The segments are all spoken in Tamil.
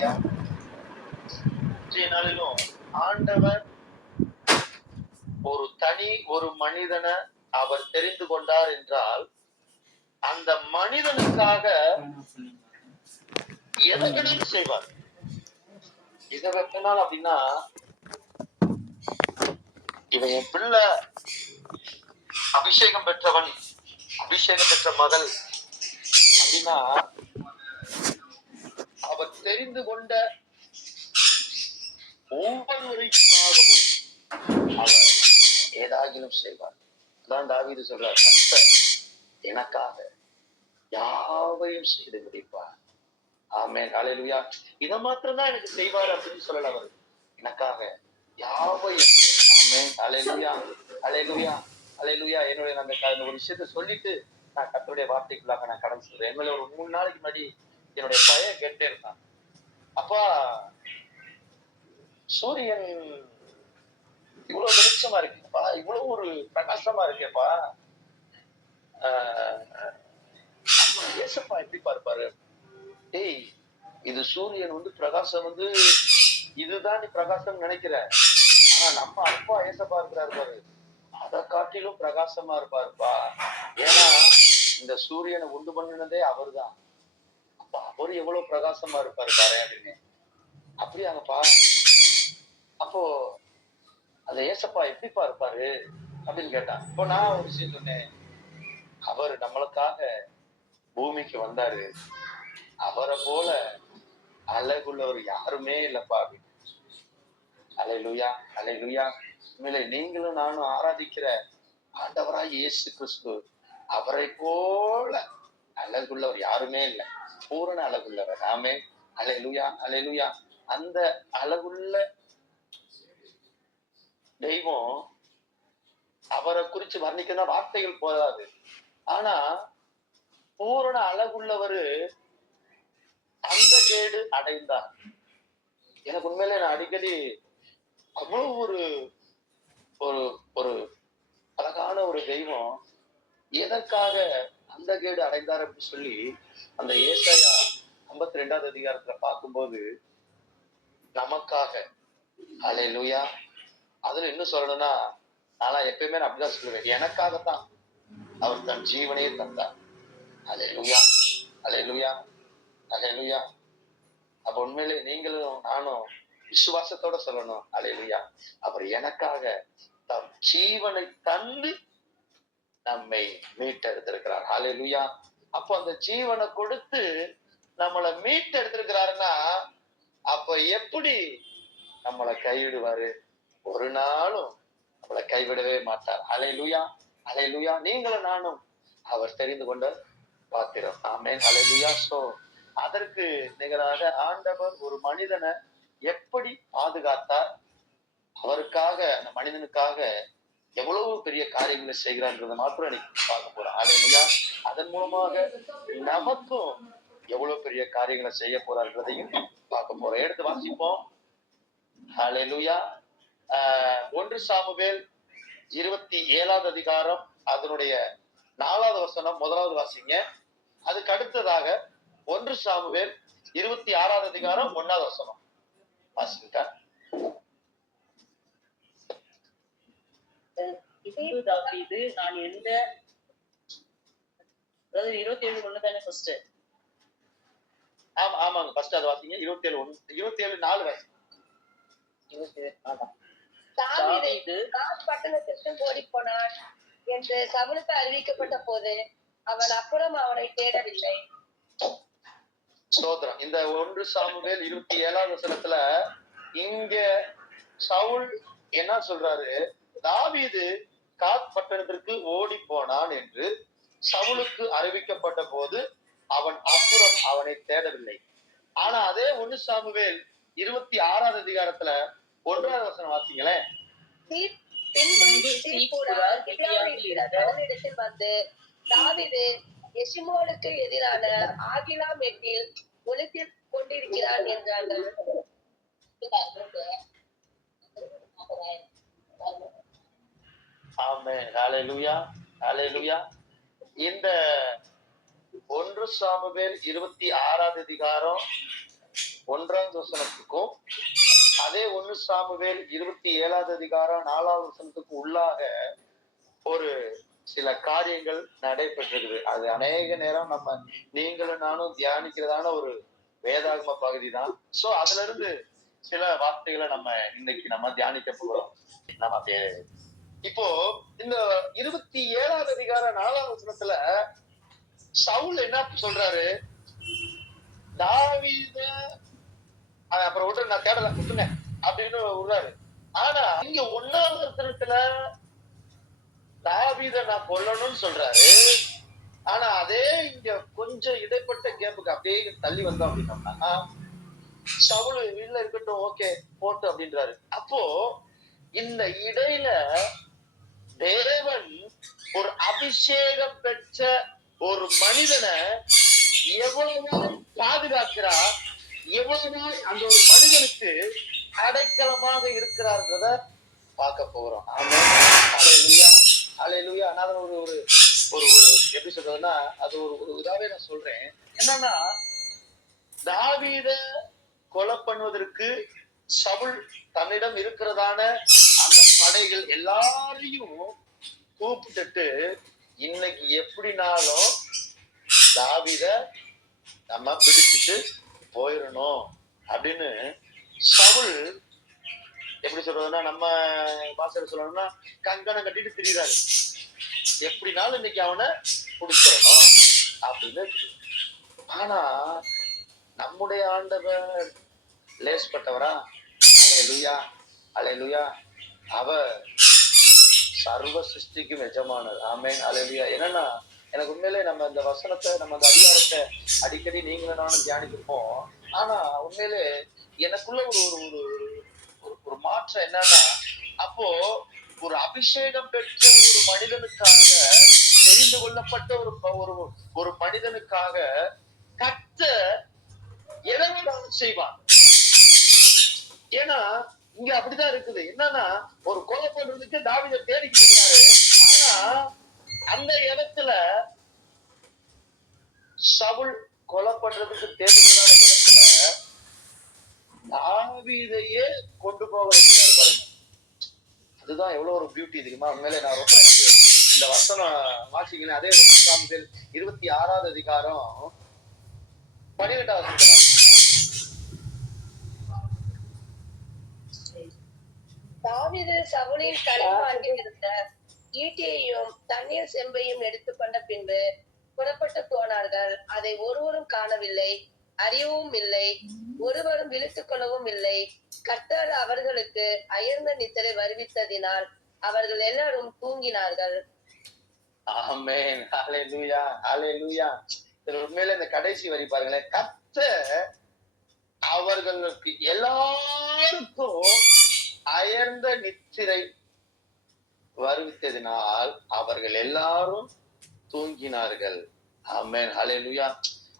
ஹalleluya. இன்றைய நாளிலும் ஆண்டவர் ஒரு மனிதனை அவர் தெரிந்து கொண்டார் என்றால் அந்த மனிதனுக்காக எதையும் செய்வார். எதை வைக்கணும் அப்படின்னா, இவன் என் பிள்ளை, அபிஷேகம் பெற்றவன், அபிஷேகம் பெற்ற மகள் அப்படின்னா அவர் தெரிந்து கொண்ட ஒவ்வொருவருக்காகவும் அவர் ஏதாகிலும் செய்வார். அதான் தாவீது சொல்றார், கர்த்தர் எனக்காக யாவையும் செய்து முடிப்பார். ஆமென், ஹல்லேலூயா. இதை மாத்திரம் தான் எனக்கு செய்வார் அப்படின்னு சொல்லல, அவர் எனக்காக யாவையும். ஆமென், ஹல்லேலூயா, ஹல்லேலூயா, ஹல்லேலூயா. என்னுடைய அந்த ஒரு விஷயத்தை சொல்லிட்டு நான் கர்த்தருடைய வார்த்தைக்குள்ளாக நான் கடந்து சொல்றேன். என்னுடைய ஒரு 3 நாளைக்கு முன்னாடி என்னுடைய பையன் கேட்டே இருந்தான், அப்பா சூரியன் இவ்வளவு வெளிச்சமா இருக்குப்பா, இவ்வளவு ஒரு பிரகாசமா இருக்கேப்பா, ஏசப்பா எப்படி பார்ப்பாரு? ஏய், இது சூரியன் பிரகாசம் இதுதான் நீ பிரகாசம் நினைக்கிற, ஆனா நம்ம அப்பா ஏசப்பா இருக்கிறாரு பாரு, அதை காட்டிலும் பிரகாசமா இருப்பாருப்பா. ஏன்னா இந்த சூரியனை உண்டு பண்ணினதே அவரு தான். அப்ப அவரு எவ்வளவு பிரகாசமா இருப்பாரு பாரு அப்படின்னு. அப்படியாங்கப்பா, அப்போ அந்த ஏசப்பா எப்படிப்பா இருப்பாரு அப்படின்னு கேட்டான். இப்போ நான் ஒரு விஷயம் சொன்னேன், அவர் நம்மளுக்காக பூமிக்கு வந்தாரு, அவரை போல அழகுள்ளவர் யாருமே இல்லப்பா அப்படின்னு. ஹல்லேலூயா, ஹல்லேலூயா. உண்மையிலே நீங்களும் நானும் ஆராதிக்கிற ஆண்டவராய் இயேசு கிறிஸ்து அவரை போல அழகுள்ளவர் யாருமே இல்லை, பூரண அழகுள்ளவர். ஆமென், ஹல்லேலூயா, ஹல்லேலூயா. அந்த அழகுள்ள தெய்வம் அவரை குறிச்சு வர்ணிக்கதான் வார்த்தைகள் போதாது. ஆனா பூரண அழகுள்ளவரு அந்த கேடு அடைந்தார். எனக்கு உண்மையிலே நான் அடிக்கடி அவ்வளவு ஒரு ஒரு ஒரு அழகான ஒரு தெய்வம் எதற்காக அந்த கேடு அடைந்தார் அப்படின்னு சொல்லி அந்த ஏசாயா 52வது அதிகாரத்துல பார்க்கும்போது நமக்காக, ஹல்லேலூயா. அதுல இன்னும் சொல்லணும்னா, நான் எப்பயுமே நான் அப்படிதான் சொல்லுவேன், எனக்காகத்தான் அவர் தன் ஜீவனையே தந்தார். ஹல்லேலூயா, ஹல்லேலூயா, ஹல்லேலூயா. அப்ப உண்மையிலே நீங்களும் நானும் விசுவாசத்தோட சொல்லணும், ஹல்லேலூயா. அவர் எனக்காக தம் ஜீவனை தந்து நம்மை மீட்டெடுத்திருக்கிறார். ஹல்லேலூயா. அப்போ அந்த ஜீவனை கொடுத்து நம்மளை மீட்டெடுத்திருக்கிறாருன்னா, அப்ப எப்படி நம்மளை கைவிடுவாரு? ஒரு நாளும் நம்மளை கைவிடவே மாட்டார். ஹல்லேலூயா, ஹல்லேலூயா. நீங்களும் நானும் அவர் தெரிந்து கொண்ட பாத்திரம். ஆமென், ஹல்லேலூயா. சோ அதற்கு நிகராக ஆண்டவர் ஒரு மனிதனை எப்படி பாதுகாத்தார், அவருக்காக அந்த மனிதனுக்காக எவ்வளவு பெரிய காரியங்களை செய்கிறார்ன்றதை மாத்திரம் இன்னைக்கு பார்க்க போறோம். ஹல்லேலூயா. அதன் மூலமாக நமக்கும் எவ்வளவு பெரிய காரியங்களை செய்ய போறார்ன்றதையும் பார்க்க போறோம். எடுத்து வாசிப்போம். ஹல்லேலூயா. 1 சாமுவேல் 27வது அதிகாரம் அதனுடைய 4வது வசனம் முதலாவது வாசிங்க. அதுக்கு அடுத்ததாக 1 சாமுவேல் 26வது அதிகாரம் 1வது வசனம் வாசிங்க. தாவீது நான் எந்த 27:1 தானே ஃபர்ஸ்ட்? ஆமாங்க, ஃபர்ஸ்ட் அது வாசிங்க. 27:4 வாசிங்க. தாவீது காத் பட்டணத்திற்கு ஓடிப் போனான் என்று சவுலுக்கு அறிவிக்கப்பட்ட போது அவன் அப்புறம் அவனை தேடவில்லை. ஸ்தோத்திரம். இந்த 1 சாமுவேல் 27வது வசனத்துல இங்க சவுல் என்ன சொல்றாரு? தாவீது காத் பட்டணத்திற்கு ஓடி போனான் என்று சவுலுக்கு அறிவிக்கப்பட்ட போது அவன் அப்புறம் அவனை தேடவில்லை. ஆனா அதே 1 சாமுவேல் 26வது அதிகாரத்துல 1வது வசனம் வாசிங்களேன். வந்து தாவீது எஷிமோனுக்கு எதிரான ஆகிலாம் எட்டில் ஒளித்துக் கொண்டிருக்கிறான் என்றார்கள். ஆமென், ஹல்லேலூயா, ஹல்லேலூயா. இந்த 1 சாமுவேல் 26வது அதிகாரம் 1ஆம் வசனத்துக்கும் அதே 1 சாமுவேல் 27ஆவது அதிகாரம் 4ஆவது வசனத்துக்கு உள்ளாக ஒரு சில காரியங்கள் நடைபெற்றிருக்குது. அது அநேக நேரம் நம்ம நீங்களும் நானும் தியானிக்கிறதான ஒரு வேதாகம பகுதி தான். சோ அதுல இருந்து சில வார்த்தைகளை நம்ம இன்னைக்கு நம்ம தியானிக்க போகிறோம். நம்ம அப்படியே இப்போ இந்த 27ஆவது அதிகாரம் 4ஆவது வசனத்துல சவுல் என்ன சொல்றாரு, தாவீது அப்புறம் விட்டு நான் தேடல விட்டுனேன் அப்படின்னு விடுறாரு. ஆனா இங்க 1ஆவது வசனத்துல தாவீத நான் கொல்லணும்னு சொல்றாரு. ஆனா அதே இங்க கொஞ்சம் இடைப்பட்ட கேப்புக்கு அப்படியே தள்ளி வந்தோம் அப்படின்னோம்னா சவுல் இல்ல இருக்கட்டும், ஓகே போட்டு அப்படின்றாரு. அப்போ இந்த இடையில தேவன் ஒரு அபிஷேகம் பெற்ற ஒரு மனிதனை எவ்வளவு பாதுகாக்கிறார், எவ்வளவு அந்த ஒரு மனிதனுக்கு அடைக்கலமாக இருக்கிறார்ன்றத பார்க்க போகிறோம். அல்லேலூயா. நான் ஒரு ஒரு ஒரு எப்படி சொல்றதுன்னா அது ஒரு இதாவே நான் சொல்றேன். என்னன்னா தாவீத கொலை பண்ணுவதற்கு சவுல் தன்னிடம் இருக்கிறதான அந்த படைகள் எல்லாரையும் கூப்பிட்டுட்டு இன்னைக்கு எப்படினாலும் தாவீத நம்ம பிடிச்சிட்டு போயிடணும் அப்படின்னு சவுல் எப்படி சொல்றதுன்னா நம்ம பாசையில சொல்லணும்னா கங்கணம் கட்டிட்டு திரியிறாரு. எப்படினாலும் இன்னைக்கு அவனை பிடிச்சிடணும் அப்படின்னு. ஆனா நம்முடைய ஆண்டவர் லேஸ்பட்டவரா? அல்லேலூயா, அல்லேலூயா. அவர் சர்வ சிருஷ்டிக்கும் எஜமானர். ஆமென், அல்லேலூயா. என்னன்னா எனக்கு உண்மையிலே நம்ம இந்த வசனத்தை நம்ம அந்த அதிகாரத்தை அடிக்கடி நீங்களும் நானும் தியானிப்போம். ஆனா உண்மையிலே எனக்குள்ள ஒரு ஒரு ஒரு மாற்றம் என்னன்னா, அப்போ ஒரு அபிஷேகம் பெற்ற ஒரு மனிதனுக்காக, தெரிந்து கொள்ளப்பட்ட ஒரு ஒரு மனிதனுக்காக கர்த்தர் எதை வேணாலும் செய்வான். ஏன்னா இங்க அப்படிதான் இருக்குது. என்னன்னா ஒரு கொலை பண்றதுக்கு தாவீதை தேடிக்கிட்டு இருக்காரு. ஆனா அந்த இடத்துல சவுல் கொலை பண்றதுக்கு தேடுகிறதான இடத்துல தாவீதையே கொண்டு போக வைக்கிறார் பாருங்க. அதுதான் எவ்வளவு ஒரு பியூட்டி தெரியுமா? உண்மையிலே நான் ரொம்ப இந்த வசனம் வாசிக்கிறேன். அதே 1 சாமுவேல் 26ஆவது அதிகாரம் 12ஆவது வசனம். தாவீது சவுலின் களிமண்ணில் இருந்த ஈட்டியையும் தண்ணீர் செம்பையும் எடுத்துக்கொண்ட பின்பு புறப்பட்டு போனார்கள். அதை ஒருவரும் காணவில்லை, அறியவும் இல்லை, ஒருவரும் விழித்துக் கொள்ளவும் இல்லை. கர்த்தர் அவர்களுக்கு அயர்ந்த நித்திரை வருவித்ததினால் அவர்கள் எல்லாரும் தூங்கினார்கள். ஆமென், அல்லேலூயா, அல்லேலூயா. உண்மையில இந்த கடைசி வரி பாருங்களேன். கர்த்தர் அவர்களுக்கு எல்லாருக்கும் அயர்ந்த நித்திரை வருவித்ததினால் அவர்கள் எல்லாரும் தூங்கினார்கள். ஆமென், அல்லேலூயா.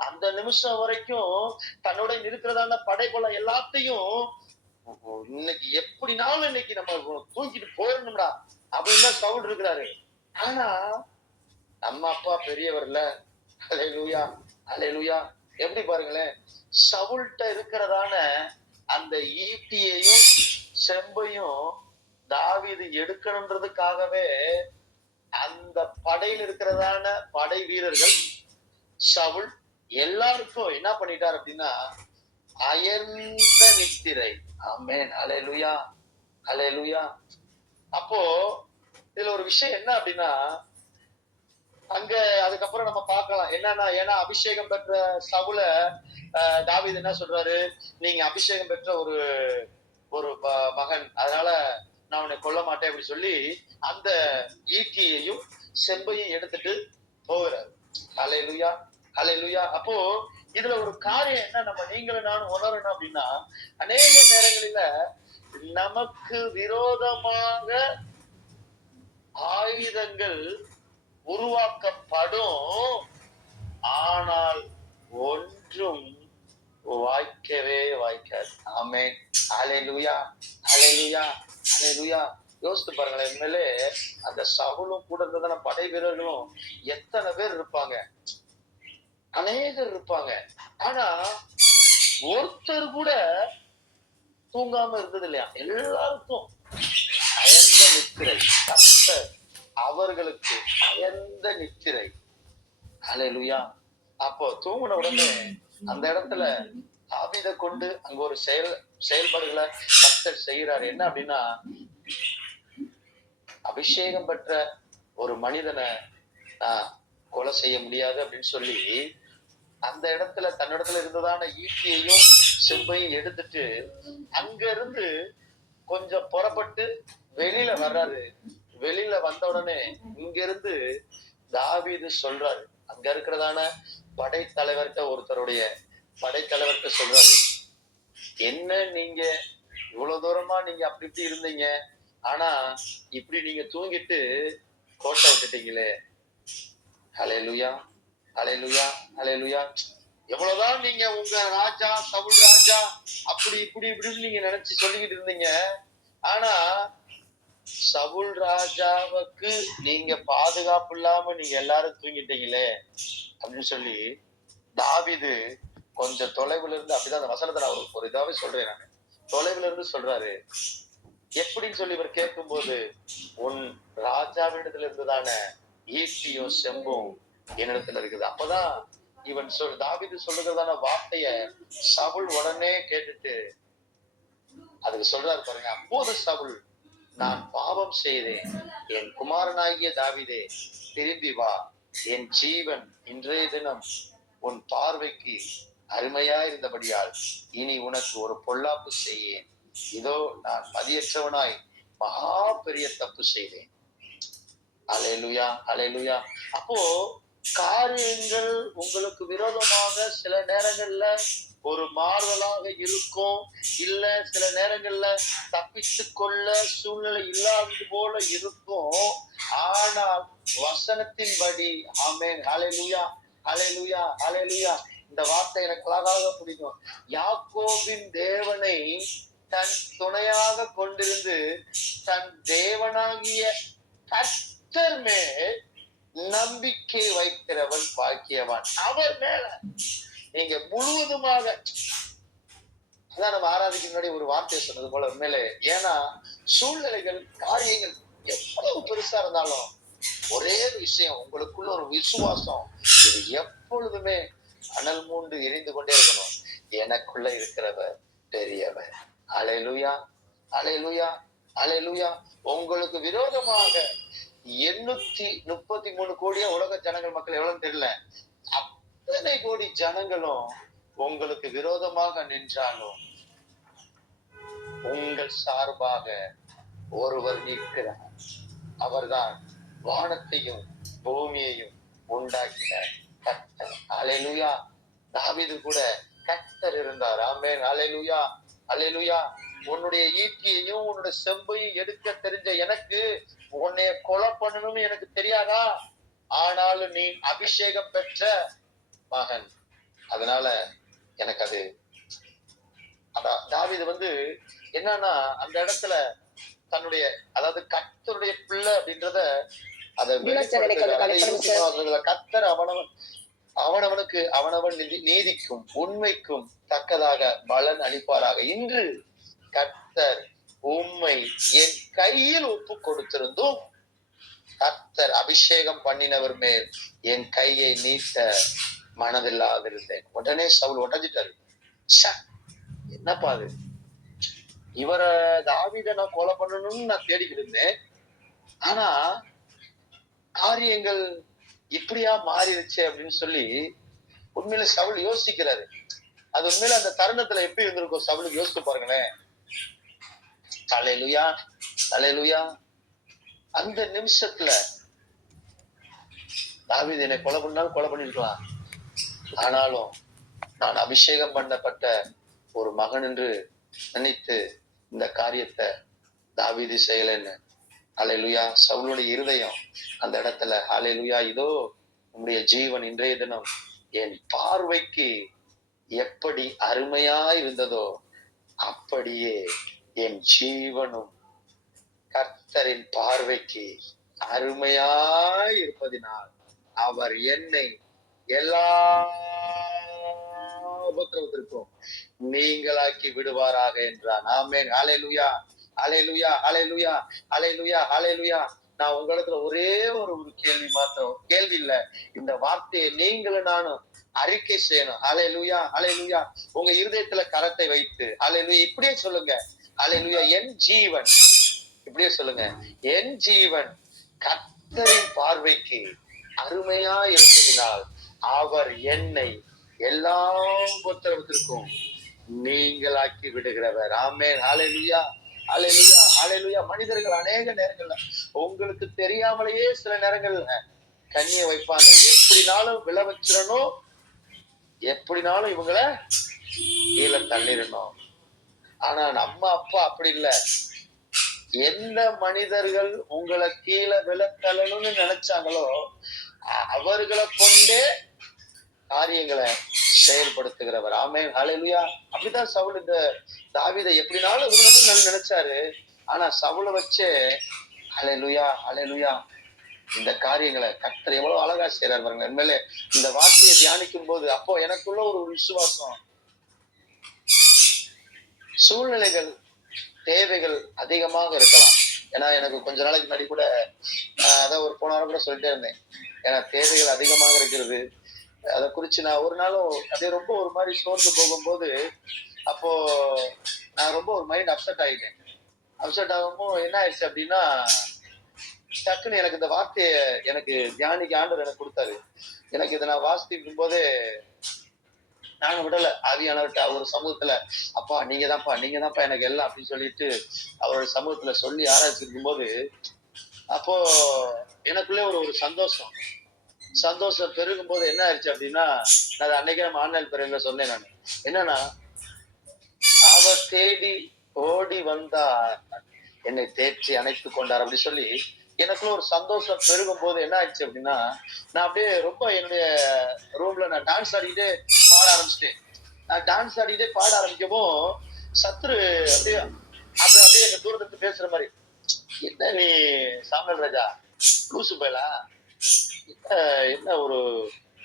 அந்த நிமிஷம் வரைக்கும் தன்னோட இருக்கிறதான படைபலம் எல்லாத்தையும் இன்னைக்கு எப்படினாலும் இன்னைக்கு நம்ம தூக்கிட்டு போயிடணும்டா அப்படின்னு தான் சவுல் இருக்கிறாரு. ஆனா நம்ம அப்பா பெரியவர்ல. அல்லேலூயா, அல்லேலூயா. எப்படி பாருங்களேன், சவுல்ட்ட இருக்கிறதான அந்த ஈட்டியையும் செம்பையும் தாவீது எடுக்கணுன்றதுக்காகவே அந்த படையில் இருக்கிறதான படை வீரர்கள் சவுல் எல்லாருக்கும் என்ன பண்ணிட்டார் அப்படின்னா அயர்ந்த நித்திரை. ஆமென், அல்லேலூயா, அல்லேலூயா. அப்போ இதுல ஒரு விஷயம் என்ன அப்படின்னா, அங்க அதுக்கப்புறம் நம்ம பார்க்கலாம் என்னன்னா, ஏன்னா அபிஷேகம் பெற்ற சவுல தாவீது என்ன சொல்றாரு, நீங்க அபிஷேகம் பெற்ற ஒரு ஒரு மகன், அதனால நான் உன்னை கொல்ல மாட்டேன் அப்படி சொல்லி அந்த ஈட்டியையும் செம்பையும் எடுத்துட்டு போகிறார். அல்லேலூயா, அல்லேலூயா. அப்போ இதுல ஒரு காரியம் என்ன நம்ம நீங்களும் நானும் உணரணும் அப்படின்னா, அநேக நேரங்களில நமக்கு விரோதமாக ஆயுதங்கள் உருவாக்கப்படும், ஆனால் ஒன்றும் வாய்க்கவே வாய்க்காது. ஆமென், அல்லேலூயா, அல்லேலூயா, அல்லேலூயா. யோசித்து பாருங்களேன். உண்மையிலே அந்த சவுலும் கூட இருந்ததான படை வீரர்களும் எத்தனை பேர் இருப்பாங்க, அநேகர் இருப்பாங்க. ஆனா ஒருத்தர் கூட தூங்காம இருந்தது இல்லையா? எல்லாருக்கும் அயர்ந்த நித்திரை. கர்த்தர் அவர்களுக்கு அயர்ந்த நித்திரை. ஹல்லேலூயா. அப்போ தூங்கின உடனே அந்த இடத்துல தாவீதை கொண்டு அங்க ஒரு செயல்பாடுகளை கர்த்தர் செய்யறாரு. என்ன அப்படின்னா, அபிஷேகம் பெற்ற ஒரு மனிதனை கொலை செய்ய முடியாது அப்படின்னு சொல்லி அந்த இடத்துல தன்னிடத்துல இருந்ததான ஈட்டியையும் செம்பையும் எடுத்துட்டு அங்க இருந்து கொஞ்சம் புறப்பட்டு வெளியில வர்றாரு. வெளியில வந்த உடனே இங்க இருந்து தாவீது சொல்றாரு, அங்க இருக்கிறதான படைத்தலைவர்கிட்ட ஒருத்தருடைய படைத்தலைவர்கிட்ட சொல்றாரு, என்ன நீங்க இவ்வளவு தூரமா நீங்க அப்படி இப்படி இருந்தீங்க, ஆனா இப்படி நீங்க தூங்கிட்டு கோட்டை விட்டுட்டீங்களே. ஹல்லேலூயா, ஹல்லேலூயா, ஹல்லேலூயா. எவ்வளவுதான் நீங்க உங்க ராஜா சவுல் ராஜா அப்படி இப்படி இப்படின்னு நீங்க நினைச்சு சொல்லிக்கிட்டு இருந்தீங்க, ஆனா சவுல் ராஜாவுக்கு நீங்க பாதுகாப்பு இல்லாம நீங்க எல்லாரும் தூங்கிட்டீங்களே அப்படின்னு சொல்லி தாவீது கொஞ்சம் தொலைவுல இருந்து, அப்படிதான் அந்த வசனத்தை நான் ஒரு இதாவே சொல்றேன், நான் தொலைவுல இருந்து சொல்றாரு. எப்படின்னு சொல்லி இவர் கேட்கும் போது, உன் ராஜாவிடத்துல இருந்துதான ஈட்டியும் செம்பும் என்னிடத்துல இருக்குது. அப்பதான் இவன் தாவீது சொல்லுகிறதான வார்த்தைய சவுல் உடனே கேட்டுட்டு அதுக்கு சொல்றாரு பாருங்க. அப்போது சவுல், நான் பாவம் செய்தேன், என் குமாரனாகிய தாவீதே திரும்பி வா, என் ஜீவன் இன்றைய தினம் உன் பார்வைக்கு அருமையா இருந்தபடியால் இனி உனக்கு ஒரு பொல்லாப்பு செய்யேன். இதோ நான் மதியற்றவனாய் மகா பெரிய தப்பு செய்தேன். அல்லேலூயா, அல்லேலூயா. அப்போ காரியங்கள் உங்களுக்கு விரோதமாக சில நேரங்கள்ல ஒரு மாறுதலாக இருக்கும், இல்ல சில நேரங்கள்ல தப்பித்து கொள்ள சூழ்நிலை இல்லாதது போல இருக்கும். ஆனால் வசனத்தின்படி, ஆமென், ஹல்லேலூயா, ஹல்லேலூயா, ஹல்லேலூயா. இந்த வார்த்தை எனக்கு அழகாக பிடிக்கும். யாக்கோபின் தேவனை தன் துணையாக கொண்டிருந்து தன் தேவனாகிய கர்த்தர் மேல் நம்பிக்கை வைக்கிறவன் பாக்கியவான். அவர் மேல நீங்க முழுவதுமாக, அதான் நம்ம ஆராதிக்கு முன்னாடி ஒரு வார்த்தையை சொன்னது போல உண்மையிலே, ஏன்னா சூழ்நிலைகள் காரியங்கள் எவ்வளவு பெருசா இருந்தாலும் ஒரே விஷயம், உங்களுக்குள்ள ஒரு விசுவாசம், இது எப்பொழுதுமே அனல் மூண்டு எரிந்து கொண்டே இருக்கணும். எனக்குள்ள இருக்கிறவர் பெரியவர். அல்லேலூயா, அல்லேலூயா, அல்லேலூயா. உங்களுக்கு விரோதமாக 833 கோடியா உலக ஜனங்கள், மக்கள் எவ்வளவு தெரியல, அத்தனை கோடி ஜனங்களும் உங்களுக்கு விரோதமாக நின்றாலும் உங்கள் சார்பாக ஒருவர் நிற்கிறார். அவர்தான் வானத்தையும் பூமியையும் உண்டாக்கின கர்த்தர். அல்லேலூயா. தாவீது கூட கர்த்தர் இருந்தார். ஆமென், அல்லேலூயா, அல்லேலூயா. உன்னுடைய ஈட்டியையும் உன்னுடைய செம்பையும் எடுக்க தெரிஞ்ச எனக்கு உன்னைய கொலை பண்ணணும்னு எனக்கு தெரியாதா? ஆனாலும் நீ அபிஷேகம் பெற்ற மகன், அதனால எனக்கு அது. தாவீது என்னன்னா அந்த இடத்துல தன்னுடைய, அதாவது கர்த்தருடைய பிள்ளை அப்படின்றத கர்த்தர் அவனவனுக்கு அவனவன் நீதிக்கும் உண்மைக்கும் தக்கதாக பலன் அளிப்பாராக. இன்று கர்த்தர் உம்மை என் கையில் ஒப்பு கொடுத்திருந்தும் கர்த்தர் அபிஷேகம் பண்ணினவர் மேல் என் கையை நீட்ட மனதில்லாதிருந்தேன். உடனே சவுல் உடஞ்சிட்டாரு. என்னப்பா அது, இவரை தாவீதை நான் கொலை பண்ணணும்னு நான் தேடிக்கிட்டு இருந்தேன், ஆனா காரியங்கள் இப்படியா மாறிடுச்சு அப்படின்னு சொல்லி உண்மையில சவுல் யோசிக்கிறாரு. அது உண்மையில அந்த தருணத்துல எப்படி இருந்திருக்கும் சவுலுக்கு யோசிச்சு பாருங்களேன். அல்லேலூயா, அல்லேலூயா. அந்த நிமிஷத்துல தாவீது என்னை கொலை பண்ணாலும் கொலை பண்ணிருக்கலாம், ஆனாலும் நான் அபிஷேகம் பண்ணப்பட்ட ஒரு மகன் என்று நினைத்து இந்த காரியத்தை தாவீது செய்யலன்னு. அல்லேலூயா. சவுலுடைய இருதயம் அந்த இடத்துல, அல்லேலூயா, இதோ உம்முடைய ஜீவன் இன்றைய தினம் என் பார்வைக்கு எப்படி அருமையா இருந்ததோ அப்படியே என் ஜீவனும் கர்த்தரின் பார்வைக்கு அருமையாய் இருப்பதினால் அவர் என்னை எல்லா உபத்திரவத்திற்கும் நீங்களாக்கி விடுவாராக என்றான். ஆமென். ஹல்லேலூயா, ஹல்லேலூயா, ஹல்லேலூயா, ஹல்லேலூயா, ஹல்லேலூயா. நான் உங்களிடத்துல ஒரே ஒரு கேள்வி மாத்திரம், கேள்வி இல்ல, இந்த வார்த்தையை நீங்களும் நானும் அறிக்கை செய்யணும். ஹல்லேலூயா, ஹல்லேலூயா. உங்க இருதயத்துல கரத்தை வைத்து ஹல்லேலூயா இப்படியே சொல்லுங்க. ஹல்லேலூயா. என் ஜீவன், இப்படியே சொல்லுங்க, என் ஜீவன் கர்த்தரின் பார்வைக்கு அருமையா இருப்பதினால் அவர் என்னை எல்லா உபத்திரவத்திற்கும் நீங்களாக்கி விடுகிறவர். ஆமென். ஹல்லேலூயா, ஹல்லேலூயா, ஹல்லேலூயா. மனிதர்கள் அநேக நேரங்கள்ல உங்களுக்கு தெரியாமலேயே சில நேரங்கள்ல கண்ணிய வைப்பாங்க. எப்படினாலும் விழ வச்சிடணும், எப்படினாலும் இவங்களை கீழே தள்ளிடணும். ஆனா நம்ம அப்பா அப்படி இல்ல. எந்த மனிதர்கள் உங்களை கீழே விழ தள்ளணும்னு நினைச்சாங்களோ அவர்களை கொண்டே காரியங்களை செயல்படுத்துகிறவர். ஆமென். ஹல்லேலூயா. அப்படிதான் சவுல் இந்த தாவீதை எப்படினாலும் விடணும்னு நினைச்சாரு. ஆனா சவுலை வச்சே ஹல்லேலூயா, ஹல்லேலூயா இந்த காரியங்களை கர்த்தர் எவ்வளவு அழகா செய்யறாரு பாருங்க. உண்மையிலே இந்த வார்த்தையை தியானிக்கும் போது அப்போ எனக்குள்ள ஒரு விசுவாசம், சூழ்நிலைகள் தேவைகள் அதிகமாக இருக்கலாம். ஏன்னா எனக்கு கொஞ்ச நாளைக்கு முன்னாடி கூட அதான் ஒரு போன வாரம் கூட சொல்லிட்டே இருந்தேன். ஏன்னா தேவைகள் அதிகமாக இருக்கிறது. அதை குறிச்சு நான் ஒரு நாளும் அப்படியே ரொம்ப ஒரு மாதிரி சோர்ந்து போகும்போது அப்போ நான் ரொம்ப ஒரு மைண்ட் அப்செட் ஆகிட்டேன். அப்செட் ஆகும்போது என்ன ஆயிடுச்சு அப்படின்னா, டக்குன்னு எனக்கு இந்த வார்த்தையை எனக்கு தியானிக்க ஆண்டவர் எனக்கு கொடுத்தாரு. எனக்கு இதை நான் வாசிக்கும் போதே நாங்க விடல. ஆவியானவர்கிட்ட ஒரு சமூகத்துல அப்பா நீங்க தான்ப்பா எனக்கு எல்லாம் அப்படின்னு சொல்லிட்டு அவரோட சமூகத்துல சொல்லி ஆராய்ச்சிருக்கும் போது அப்போ எனக்குள்ளே ஒரு சந்தோஷம் பெருகும் போது என்ன ஆயிடுச்சு அப்படின்னா, நான் அன்னைக்கே நம்ம ஆன்லைன் பிறகு சொன்னேன். நான் என்னன்னா, அவர் தேடி ஓடி வந்தார், என்னை தேற்றி அணைத்து கொண்டார் அப்படி சொல்லி எனக்குள்ள ஒரு சந்தோஷம் பெருகும் போது என்ன ஆயிடுச்சு அப்படின்னா, நான் அப்படியே ரொம்ப என்னுடைய ரூம்ல நான் டான்ஸ் ஆடிக்கிட்டே பாட ஆரம்பிச்சிட்டேன். நான் டான்ஸ் ஆடிக்கிட்டே பாட ஆரம்பிக்கவும் சத்துரு அப்படியே அப்படியே எங்க தூரத்துக்கு பேசுற மாதிரி, என்ன நீ சாமுவேல் ராஜா லூசு பயலா, என்ன ஒரு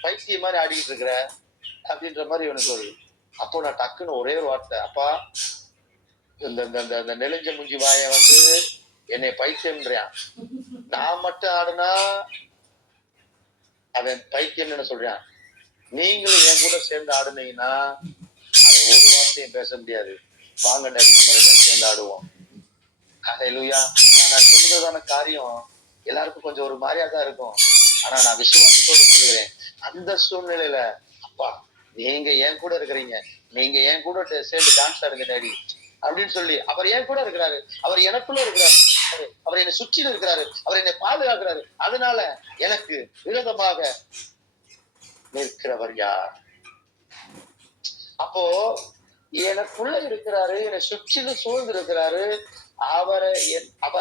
பைத்திய மாதிரி ஆடிக்கிட்டு இருக்கிற அப்படின்ற மாதிரி எனக்கு ஒரு. அப்போ நான் டக்குன்னு ஒரே ஒரு வார்த்தை, அப்பா இந்த நெலிஞ்ச முஞ்சி வாய என்னை பைத்தியம்ன்றான், நான் மட்டும் ஆடுனா அவன் பைத்தியம் என்ன சொல்றான், நீங்களும் என் கூட சேர்ந்து ஆடுனீங்கன்னா அவன் ஒரு வார்த்தையும் பேச முடியாது, வாங்க நம்ம ரெண்டு சேர்ந்து ஆடுவோம். ஹல்லேலூயா. நான் சொல்லுறதான காரியம் எல்லாருக்கும் கொஞ்சம் ஒரு மாதிரியா தான் இருக்கும். ஆனா நான் விசுவாசத்தோடு சொல்லுகிறேன், அந்த சூழ்நிலையில அப்பா நீங்க என் கூட இருக்கிறீங்க, நீங்க என் கூட சேர்ந்து டான்ஸ் ஆடுங்க டாடி அப்படின்னு சொல்லி அவர் என் கூட இருக்கிறாரு, அவர் எனக்குள்ள இருக்கிறாரு, அவர் என்னை சுற்றில இருக்கிறாரு, அவர் என்னை பாதுகாக்கிறாரு. அதனால எனக்கு விரோதமாக நிற்கிறவர் யார்? அப்போ எனக்குள்ள இருக்கிறாரு, என்னை சுற்றிலும் சூழ்ந்து இருக்கிறாரு. அவர்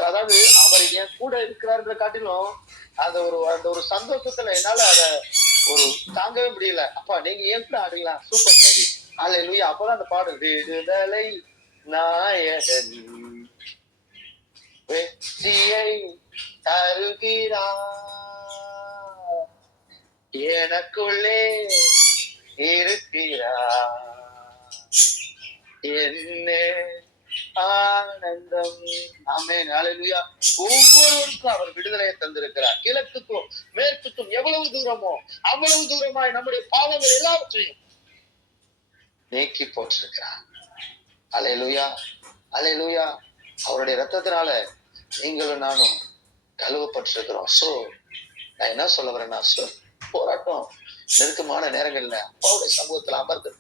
அதாவது அவர் என் கூட இருக்கிறாருன்ற காட்டிலும் அந்த ஒரு சந்தோஷத்துல என்னால அத ஒரு தாங்கவே முடியல. அப்பா நீங்க ஏன் கூட ஆடுங்களா, சூப்பர் டாடி, ஹல்லேலூயா. அப்பதான் அந்த பாடல், விடுதலை நாயகன் வெற்றியை தருகிறார், எனக்குள்ளே இருக்கிறார், என்ன ஆனந்தம். ஆமென். ஹல்லேலூயா. ஒவ்வொருவருக்கும் அவர் விடுதலையை தந்திருக்கிறார். கிழக்குக்கும் மேற்குக்கும் எவ்வளவு தூரமோ அவ்வளவு தூரமாய் நம்முடைய பாவங்கள் எல்லாவற்றையும் நீக்கி போட்டிருக்கிறார். ஹல்லேலூயா, ஹல்லேலூயா. அவருடைய ரத்தத்தினால நீங்களும் நானும் கழுவப்பட்டிருக்கிறோம். சோ நான் என்ன சொல்ல வரேன்னா, போராட்டம் நெருக்கமான நேரங்கள்ல அப்பாவுடைய சமூகத்துல அமர்ந்து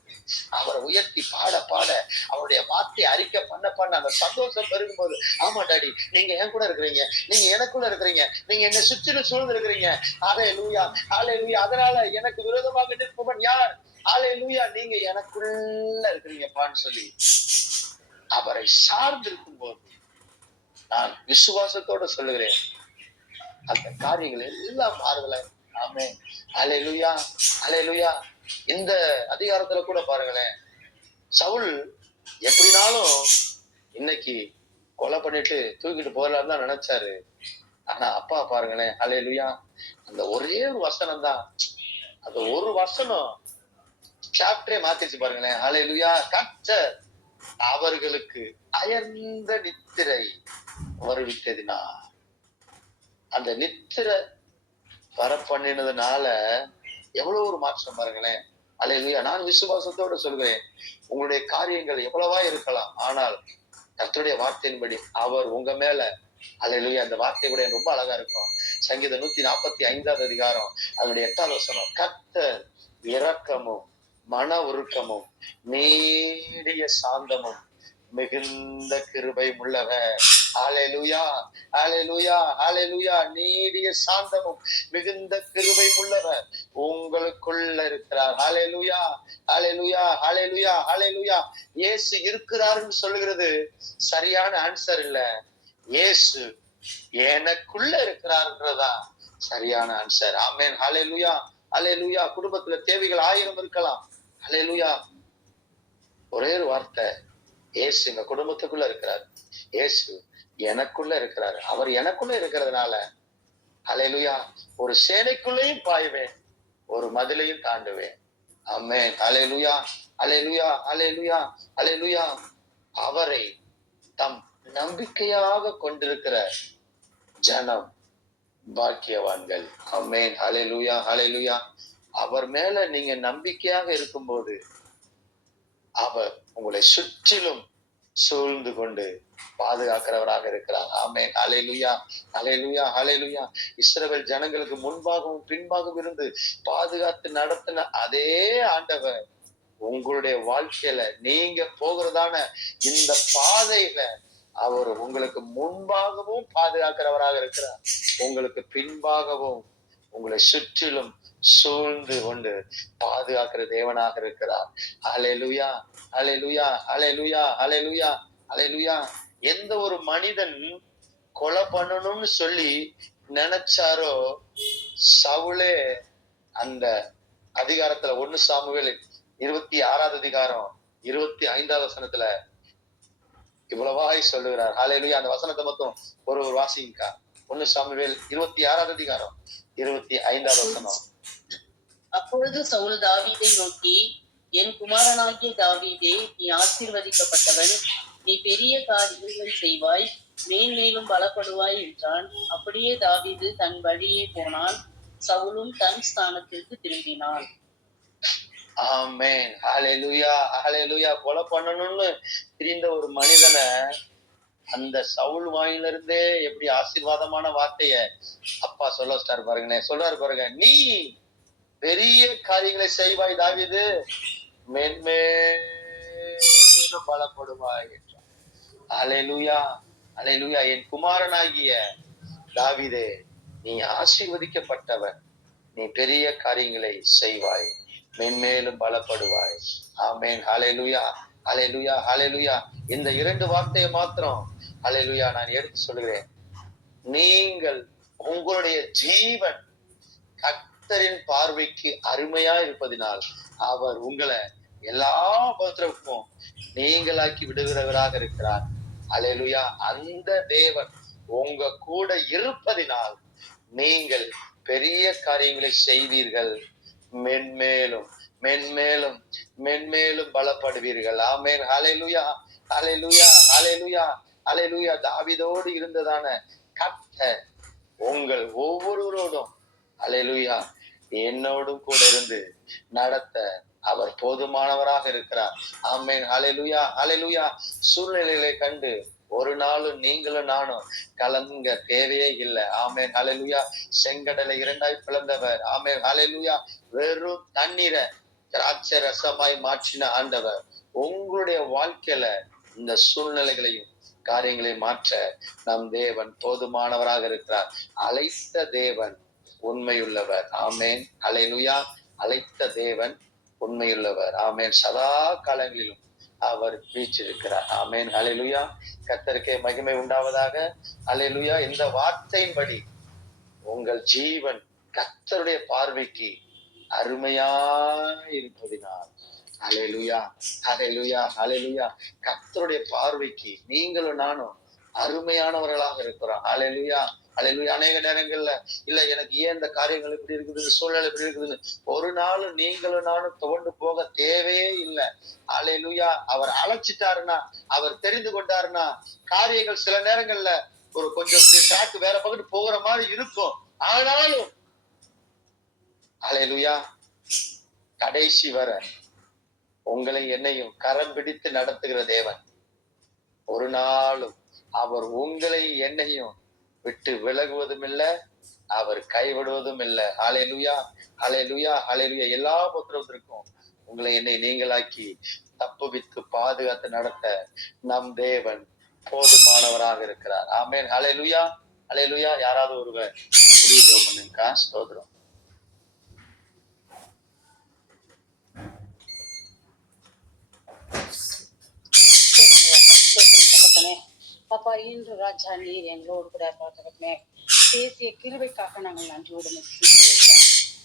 அவரை உயர்த்தி பாட பாட அவருடைய வார்த்தை அறிக்கை பண்ண அந்த சந்தோஷம் பெருகும் போது, ஆமா டாடி நீங்க என் கூட இருக்கிறீங்க, நீங்க எனக்குள்ள இருக்கிறீங்க, நீங்க என்னை சுற்றிலும் சூழ்ந்து இருக்கிறீங்க. ஹல்லேலூயா, ஹல்லேலூயா. அதனால எனக்கு விரோதமாக நிற்பவன் யார்? ஹல்லேலூயா, நீங்க எனக்குள்ள இருக்கிறீங்கப்பான்னு சொல்லி அவரை சார்ந்து இருக்கும் போது நான் விசுவாசத்தோட சொல்லுகிறேன், அந்த காரியங்கள் எல்லாம் மாறுதல. ஆமென். ஹல்லேலூயா, ஹல்லேலூயா. இந்த அதிகாரத்துல கூட பாருங்களேன், சவுல் எப்படினாலும் இன்னைக்கு கொலை பண்ணிட்டு தூக்கிட்டு போகலான்னு தான் நினைச்சாரு. ஆனா அப்பா பாருங்களேன், ஹல்லேலூயா, அந்த ஒரே ஒரு வசனம் தான், அந்த ஒரு வசனம் சாப்டரே மாத்திச்சு பாருங்களேன். ஹல்லேலூயா. கர்த்தர் அவர்களுக்கு அயர்ந்த நித்திரை வருவித்ததினால், அந்த நித்திரை வர பண்ணினதுனால எவ்வளவு ஒரு மாற்றம் பாருங்களேன். ஹல்லேலூயா. நான் விசுவாசத்தோட சொல்கிறேன், உங்களுடைய காரியங்கள் எவ்வளவா இருக்கலாம், ஆனால் கர்த்தருடைய வார்த்தையின்படி அவர் உங்க மேல, ஹல்லேலூயா, அந்த வார்த்தை கூட ரொம்ப அழகா இருக்கும். சங்கீதம் 145 அதிகாரம் அதனுடைய 8வது வசனம், கர்த்தர் இரக்கமும் மன உருக்கமும் நீடிய சாந்தமும் மிகுந்த கிருபை உள்ளவர். ஹல்லேலூயா, ஹல்லேலூயா, ஹல்லேலூயா. நீடிய சாந்தமும் மிகுந்த கிருபை உள்ளவர் உங்களுக்குள்ள இருக்கிறார். ஹல்லேலூயா, ஹல்லேலூயா, ஹல்லேலூயா, ஹல்லேலூயா. இயேசு இருக்கிறார்னு சொல்லுகிறது சரியான ஆன்சர் இல்ல. இயேசு எனக்குள்ள இருக்கிறார்ன்றதான் சரியான ஆன்சர். ஆமென். ஹல்லேலூயா, ஹல்லேலூயா. குடும்பத்துல தேவைகள் 1000 இருக்கலாம். ஹல்லேலூயா. ஒரே ஒரு வார்த்தை, இயேசு எங்க குடும்பத்துக்குள்ள இருக்கிறார், இயேசு எனக்குள்ள இருக்கிறாரு. அவர் எனக்குள்ள இருக்கிறதுனால, ஹல்லேலூயா, ஒரு சேனைக்குள்ளேயும் பாய்வேன், ஒரு மதிலையும் தாண்டுவேன். ஆமென். ஹல்லேலூயா, ஹல்லேலூயா, ஹல்லேலூயா, ஹல்லேலூயா. அவரை தம் நம்பிக்கையாக கொண்டிருக்கிற ஜனம் பாக்கியவான்கள். ஆமென். ஹல்லேலூயா, ஹல்லேலூயா. அவர் மேல நீங்க நம்பிக்கையாக இருக்கும்போது அவர் உங்களை சுற்றிலும் சூழ்ந்து கொண்டு பாதுகாக்கிறவராக இருக்கிறார். ஆமென். ஹல்லேலூயா, ஹல்லேலூயா, ஹல்லேலூயா. இஸ்ரவேல் ஜனங்களுக்கு முன்பாகவும் பின்பாகவும் இருந்து பாதுகாத்து நடத்தின அதே ஆண்டவர் உங்களுடைய வாழ்க்கையில நீங்க போகிறதான இந்த பாதையில அவர் உங்களுக்கு முன்பாகவும் பாதுகாக்கிறவராக இருக்கிறார், உங்களுக்கு பின்பாகவும் உங்களை சுற்றிலும் சூழ்ந்து கொண்டு பாதுகாக்கிற தேவனாக இருக்கிறார். ஹல்லேலூயா, ஹல்லேலூயா, ஹல்லேலூயா, ஹல்லேலூயா, ஹல்லேலூயா. எந்த ஒரு மனிதன் கொலை பண்ணணும்னு சொல்லி நினைச்சாரோ, சவுலே அந்த அதிகாரத்துல 1 சாமுவேல் 26 அதிகாரம் 25 வசனத்துல இவ்வளவாய் சொல்லுகிறார். ஹல்லேலூயா. அந்த வசனத்தை மட்டும் ஒரு வாசிங்கக்கா. 1 சாமுவேல் 26 அதிகாரம் 25 வசனம். அப்பொழுது சவுல் தாவீதை நோக்கி, என் குமாரனாகிய தாவீதே, நீ ஆசீர்வதிக்கப்பட்டவன், நீ பெரிய காரியங்கள் செய்வாய், மேன்மேலும் பலப்படுவாய் என்றான். அப்படியே தாவீது தன் வழியே போனான், சவுலும் தன் ஸ்தானத்திற்கு திரும்பினான். ஆமென். ஹல்லேலூயா, ஹல்லேலூயா. கொலை பண்ணணும்னு திரிந்த ஒரு மனிதனை அந்த சவுல் வாயிலிருந்தே எப்படி ஆசீர்வாதமான வார்த்தைய அப்பா சொல்ல வச்சிட்டாரு பாருங்களேன். சொல்றாரு பாருங்க, நீ பெரிய காரியங்களை செய்வாய் தாவீது, மென்மேலும் பலப்படுவாய் என்றார். ஹல்லேலூயா, ஹல்லேலூயா. என் குமாரனாகிய தாவீதே, நீ ஆசீர்வதிக்கப்பட்டவன், நீ பெரிய காரியங்களை செய்வாய், மென்மேலும் பலப்படுவாய். ஆமென். ஹல்லேலூயா, ஹல்லேலூயா, ஹல்லேலூயா. இந்த 2 வார்த்தையை மாத்திரம் ஹல்லேலூயா நான் எடுத்து சொல்கிறேன். நீங்கள் உங்களுடைய ஜீவன் கர்த்தரின் பார்வைக்கு அருமையா இருப்பதினால் அவர் உங்களை எல்லா உபத்திரவுக்கும் நீங்களாக்கி விடுகிறவராக இருக்கிறார். ஹல்லேலூயா. அந்த தேவன் உங்க கூட இருப்பதினால் நீங்கள் பெரிய காரியங்களை செய்வீர்கள், மென்மேலும் மென்மேலும் மென்மேலும் பலப்படுவீர்கள். ஆமென். ஹல்லேலூயா, ஹல்லேலூயா, ஹல்லேலூயா, ஹல்லேலூயா. தாவீதோடு இருந்ததான கர்த்தர் உங்கள் ஒவ்வொருவரோடும், ஹல்லேலூயா, என்னோடும் கூட இருந்து நடத்த அவர் போதுமானவராக இருக்கிறார். ஆமென். ஹல்லேலூயா, ஹல்லேலூயா. சூழ்நிலைகளை கண்டு ஒரு நாளும் நீங்களும் நானும் கலங்க தேவையே இல்லை. ஆமென். ஹல்லேலூயா. செங்கடலை 2ஆய் பிளந்தவர். ஆமென். ஹல்லேலூயா. வெறும் தண்ணீரை திராட்சை ரசமாய் மாற்றின ஆண்டவர் உங்களுடைய வாழ்க்கையில இந்த சூழ்நிலைகளையும் காரியங்களையும் மாற்ற நம் தேவன் போதுமானவராக இருக்கிறார். அழைத்த தேவன் உண்மையுள்ளவர். ஆமென். ஹல்லேலூயா. அழைத்த தேவன் உண்மையுள்ளவர். ஆமென். சதா காலங்களிலும் அவர் வீற்றிருக்கிறார். ஆமென். ஹல்லேலூயா. கர்த்தருக்கே மகிமை உண்டாவதாக. ஹல்லேலூயா. இந்த வார்த்தையின்படி உங்கள் ஜீவன் கர்த்தருடைய பார்வைக்கு அருமையாய் இருப்பதினால், ஹல்லேலூயா, ஹல்லேலூயா, ஹல்லேலூயா. கர்த்தருடைய பார்வைக்கு நீங்களும் நானும் அருமையானவர்களாக இருக்கிறோம். ஹல்லேலூயா. அல்லேலூயா. அநேக நேரங்கள்ல இல்ல எனக்கு ஏன் இந்த காரியங்கள் இப்படி இருக்குது, இந்த சூழ்நிலை இப்படி இருக்குதுன்னு ஒரு நாள் நீங்களும் நானும் துவண்டு போக தேவையே இல்லை. அல்லேலூயா. அவர் அழைச்சிட்டாருன்னா, அவர் தெரிந்து கொண்டாருன்னா, காரியங்கள் சில நேரங்கள்ல ஒரு கொஞ்சம் ட்ராக் வேற பக்கத்து போகிற மாதிரி இருக்கும். ஆனாலும் அல்லேலூயா, கடைசி வர உங்களை என்னையும் கரம் பிடித்து நடத்துகிற தேவன். ஒரு நாளும் அவர் உங்களை என்னையும் விட்டு விலகுவதும் இல்லை, அவர் கைவிடுவதும் இல்லை. ஹல்லேலூயா, ஹல்லேலூயா, ஹல்லேலூயா. எல்லா உபத்திரவத்திற்கும் உங்களை என்னை நீங்களாக்கி தப்புவித்து பாதுகாத்து நடத்த நம் தேவன் போதுமானவராக இருக்கிறார். ஆமென். ஹல்லேலூயா, ஹல்லேலூயா. யாராவது ஒருவர் முடிவு ஜெபம் பண்ணுங்கக்கா. ஸ்தோத்திரம். அப்பா இன்று ராஜா நீர் எங்களோடு கூட பார்த்துக்கிட்டே பேசிய கிருபைக்காக நாங்கள் நன்றியோடு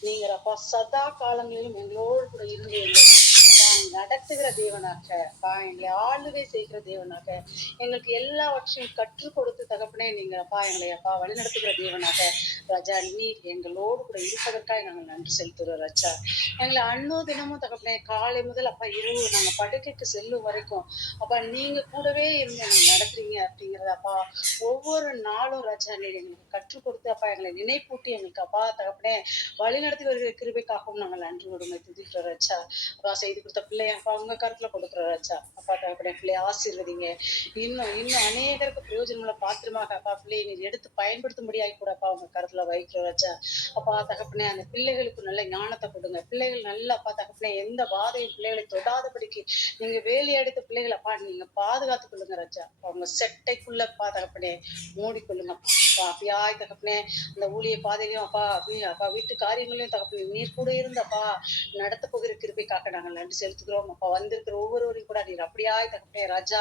நீங்கள் அப்பா சதா காலங்களிலும் எங்களோடு கூட இருந்து எங்களை நடத்துகிற தேவனாக அப்பா எங்களை ஆளுகை செய்கிற தேவனாக எங்களுக்கு எல்லாவற்றையும் கற்றுக் கொடுத்து தகப்பனே நீங்க அப்பா எங்களை அப்பா வழிநடத்துகிற தேவனாக ராஜா நீர் எங்களோடு கூட இருப்பதற்காக நாங்கள் நன்றி செலுத்துகிறோம் ராஜா. எங்களை அன்னோ தினமும் தகப்பனே காலை முதல் அப்பா இரவு நாங்க படுக்கைக்கு செல்லும் வரைக்கும் அப்பா நீங்க கூடவே இருந்து எங்களை நடத்துறீங்க அப்படிங்கறத அப்பா ஒவ்வொரு நாளும் ராஜா நீர் எங்களுக்கு கற்றுக் கொடுத்து அப்பா எங்களை நினைப்பூட்டி எங்களுக்கு அப்பா தகப்பனே வழி நடத்தி வருகிற கிருபைக்காகவும் நாங்கள் நன்றி கொடுமை துதிக்கிறோம் ராஜா. அப்பா செய்து கொடுத்த பிள்ளைய அப்பா உங்க கருத்துல கொடுக்குற ராஜா. அப்பா தகப்பனே பிள்ளைய ஆசீர்வதிங்க. இன்னும் அநேகருக்கு பிரயோஜனமுள்ள பாத்திரமாக அப்பா பிள்ளையை நீர் எடுத்து பயன்படுத்தும்படியாகி கூட அப்பா உங்க கருத்துல வைக்கிற ராஜா. அப்பா தகப்பனே அந்த பிள்ளைகளுக்கு நல்ல ஞானத்தை கொடுங்க. பிள்ளைகள் நல்ல அப்பா தகப்பனே எந்த பாதையும் பிள்ளைகளை தொடாதபடிக்கு நீங்க வேலி எடுத்த பிள்ளைகளை அப்பா நீங்க பாதுகாத்துக் கொள்ளுங்க ராஜா. அவங்க செட்டைக்குள்ள அப்பா தகப்பனே மூடிக்கொள்ளுங்க அப்பா. அப்படியாய் தகப்பனே அந்த ஊழிய பாதையிலும் அப்பா அப்பா வீட்டு காரியங்களையும் தகப்பனே நீர் கூட இருந்தப்பா நடத்த போகிற கிருபைக்காக நாங்கள் நன்றி செலுத்துகிறோம். அப்பா வந்திருக்கிற ஒவ்வொருவரையும் கூட நீர் அப்படியாய் தகப்பனே ராஜா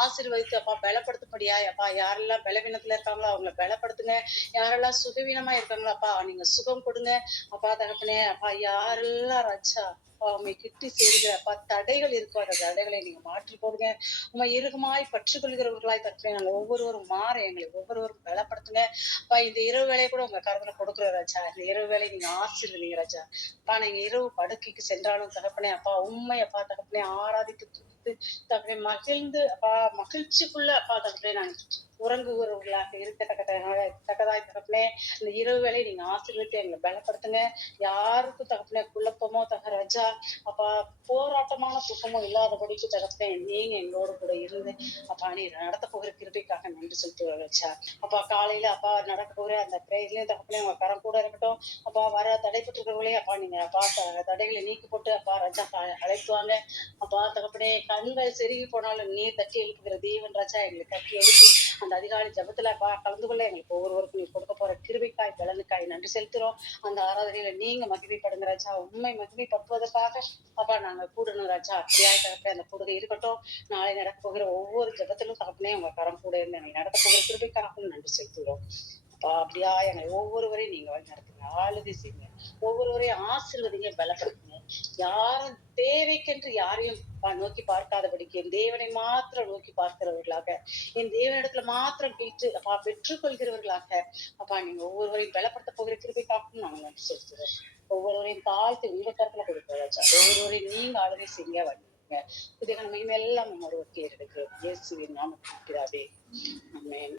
ஆசீர்வதித்து அப்பா பலப்படுத்தும்படியாய் அப்பா யாரெல்லாம் பலவீனத்துல இருக்காங்களோ அவங்களை பலப்படுத்துங்க. யாரெல்லாம் சுகவீனமா இருக்காங்களோ அப்பா நீங்க சுகம் கொடுங்க. அப்பா தகப்பனே அப்பா யாரெல்லாம் ராஜா உண்மை கிட்டி சேருகிற அப்பா தடைகள் இருக்கோ அந்த தடைகளை நீங்க மாற்றி போடுங்க. உண்மை இறுகமாய் பற்று கொள்கிறவர்களாய் தட்டுங்க. நாங்கள் ஒவ்வொருவரும் மாற எங்களை ஒவ்வொருவரும் பலப்படுத்துங்க. அப்பா இந்த இரவு வேலையை கூட உங்க கருத்துல கொடுக்குற ராஜா. இந்த இரவு வேலை நீங்க ஆசீர்வதிங்க ராஜா. அப்பா நீங்க இரவு படுக்கைக்கு சென்றாலும் தகப்பனே அப்பா உண்மை அப்பா தகப்பனே ஆராதித்து தகப்பனே மகிழ்ந்து அப்பா மகிழ்ச்சிக்குள்ள அப்பா தகப்பனே நாங்கள் உறங்குகிறவர்களாக இருக்கத்தக்கதாய் தகப்பனே இந்த இரவு வேலை நீங்க ஆசீர்வதித்து எங்களை பலப்படுத்துங்க. யாருக்கும் தகப்பனே குழப்பமோ ராஜா அப்பா போராட்டமான சுகமோ இல்லாதபடிக்கு தகப்பனே நீங்க எங்களோடு கூட இருந்து அப்பா நீ நடத்த போகிற கிருபைக்காக நன்றி செலுத்துவோம் ராஜா. அப்பா காலையில அப்பா நடக்க போகிற அந்த பிரேயர்லயும் தகப்பனே உங்க கரம் கூட இருக்கட்டும். அப்பா வர தடைப்பட்டிருக்கிறவங்களே அப்பா நீங்க அப்பா தடைகளை நீக்கி போட்டு அப்பா ராஜா அழைத்துவாங்க. அப்பா தகப்பனே கண்கள் செருகி போனாலும் நீர் தட்டி எழுப்புகிற தேவன் ராஜா எங்களை தட்டி எழுப்பி அந்த அதிகாலை ஜபத்துல அப்பா கலந்து கொள்ள எங்களுக்கு ஒவ்வொருவருக்கும் நீ கொடுக்க போற கிருபைக்காய் பலனுக்காய் நன்றி செலுத்துறோம். அந்த ஆராதனையில நீங்க மகிமைப்படுங்க ராஜா. உண்மை மகிமைப்படுத்துவதற்காக அப்பா நாங்க கூடணும் ராஜா. அப்படியாய் தகப்பனே அந்த கூடுகை இருக்கட்டும். நாளை நடக்க போகிற ஒவ்வொரு ஜபத்திலும் தகப்பனே உங்க கரம் கூட இருந்து எங்களை நடக்க போகிற கிருபைக்காகவும் நன்றி செலுத்துகிறோம். அப்பா அப்படியா எங்களை ஒவ்வொருவரையும் நீங்க வழி நடத்துங்க. ஆளுகை செய்யுங்க. ஒவ்வொருவரையும் ஆசீர்வதிங்க பலப்படுத்துங்க. யாரும் தேவைக்கென்று யாரையும் நோக்கி பார்க்காதபடிக்கு என் தேவனை மாத்திரம் நோக்கி பார்க்கிறவர்களாக என் தேவனிடத்துல மாத்திரம் கேட்டு அப்பா பெற்றுக்கொள்கிறவர்களாக அப்பா நீங்க ஒவ்வொருவரையும் பலப்படுத்த போகிற கிருபைக்காகவும் நாங்க நன்றி செலுத்துகிறோம். ஒவ்வொருவரையும் தாழ்த்து உங்க கருத்துல கொடுக்கிறாச்சா. ஒவ்வொருவரையும் நீங்க ஆளுகை செய்ய வழிங்க. புதிய மகிமை எல்லாம் நம்மளோட கேட்டு இயேசுவின் நாமத்தில் இருக்கிறாரே. ஆமென்.